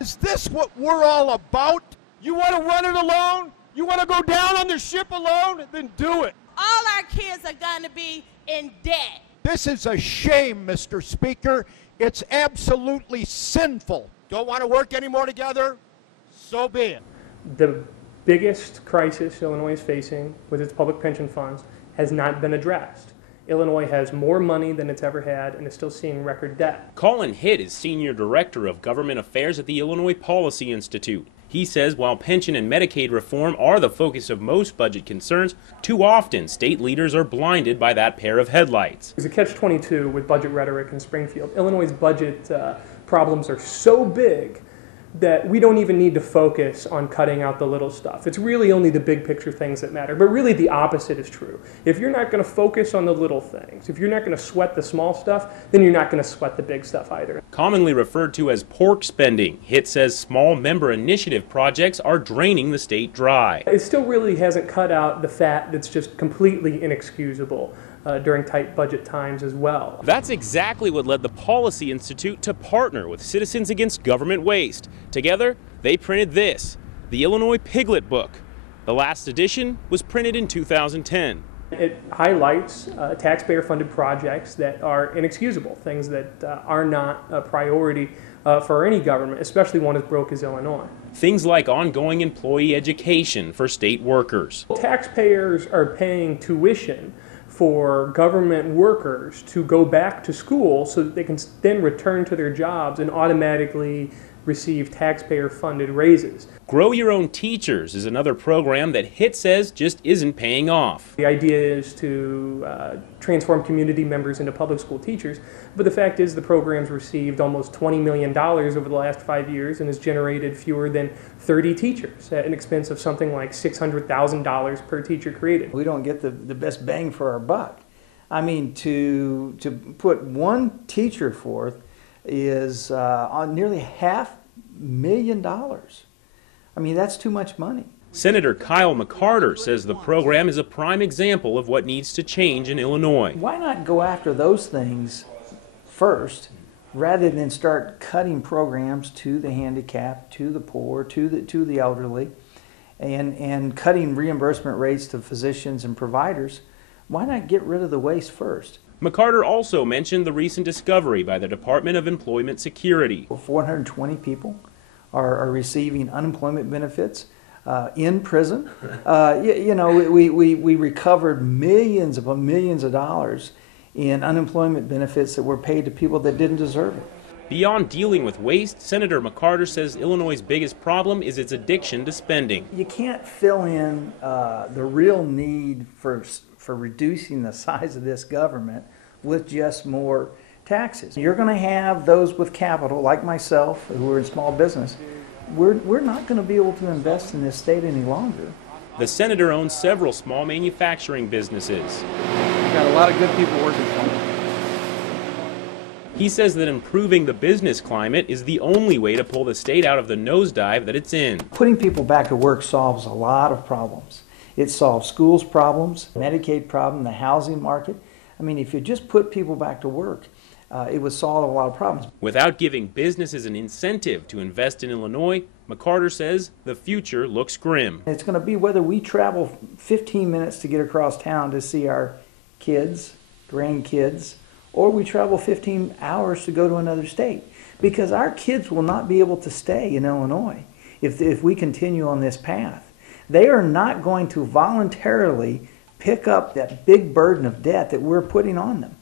Is this what we're all about? You want to run it alone? You want to go down on the ship alone? Then do it. All our kids are going to be in debt. This is a shame, Mr. Speaker. It's absolutely sinful. Don't want to work anymore together? So be it. The biggest crisis Illinois is facing with its public pension funds has not been addressed. Illinois has more money than it's ever had and is still seeing record debt. Colin Hitt is Senior Director of Government Affairs at the Illinois Policy Institute. He says while pension and Medicaid reform are the focus of most budget concerns, too often state leaders are blinded by that pair of headlights. There's a catch-22 with budget rhetoric in Springfield. Illinois' budget problems are so big that we don't even need to focus on cutting out the little stuff. It's really only the big picture things that matter. But really the opposite is true. If you're not going to focus on the little things, if you're not going to sweat the small stuff, then you're not going to sweat the big stuff either. Commonly referred to as pork spending, Hitt says small member initiative projects are draining the state dry. It still really hasn't cut out the fat that's just completely inexcusable during tight budget times as well. That's exactly what led the Policy Institute to partner with Citizens Against Government Waste. Together, they printed this, the Illinois Piglet Book. The last edition was printed in 2010. It highlights taxpayer-funded projects that are inexcusable, things that are not a priority for any government, especially one as broke as Illinois. Things like ongoing employee education for state workers. Taxpayers are paying tuition for government workers to go back to school so that they can then return to their jobs and automatically receive taxpayer-funded raises. Grow Your Own Teachers is another program that Hitt says just isn't paying off. The idea is to transform community members into public school teachers, but the fact is the program's received almost $20 million over the last 5 years and has generated fewer than 30 teachers at an expense of something like $600,000 per teacher created. We don't get the best bang for our buck. I mean, to put one teacher forth is on nearly $500,000. I mean, that's too much money. Senator Kyle McCarter says the program is a prime example of what needs to change in Illinois. Why not go after those things first rather than start cutting programs to the handicapped, to the poor, to the elderly, and cutting reimbursement rates to physicians and providers? Why not get rid of the waste first? McCarter also mentioned the recent discovery by the Department of Employment Security. 420 people are receiving unemployment benefits in prison. You know, we recovered millions upon millions of dollars in unemployment benefits that were paid to people that didn't deserve it. Beyond dealing with waste, Senator McCarter says Illinois' biggest problem is its addiction to spending. You can't fill in the real need for reducing the size of this government with just more taxes. You're going to have those with capital, like myself, who are in small business. We're not going to be able to invest in this state any longer. The senator owns several small manufacturing businesses. I've got a lot of good people working for me. He says that improving the business climate is the only way to pull the state out of the nosedive that it's in. Putting people back to work solves a lot of problems. It solves schools problems, Medicaid problem, the housing market. I mean, if you just put people back to work, it would solve a lot of problems. Without giving businesses an incentive to invest in Illinois, McCarter says the future looks grim. It's going to be whether we travel 15 minutes to get across town to see our kids, grandkids, or we travel 15 hours to go to another state. Because our kids will not be able to stay in Illinois if we continue on this path. They are not going to voluntarily pick up that big burden of debt that we're putting on them.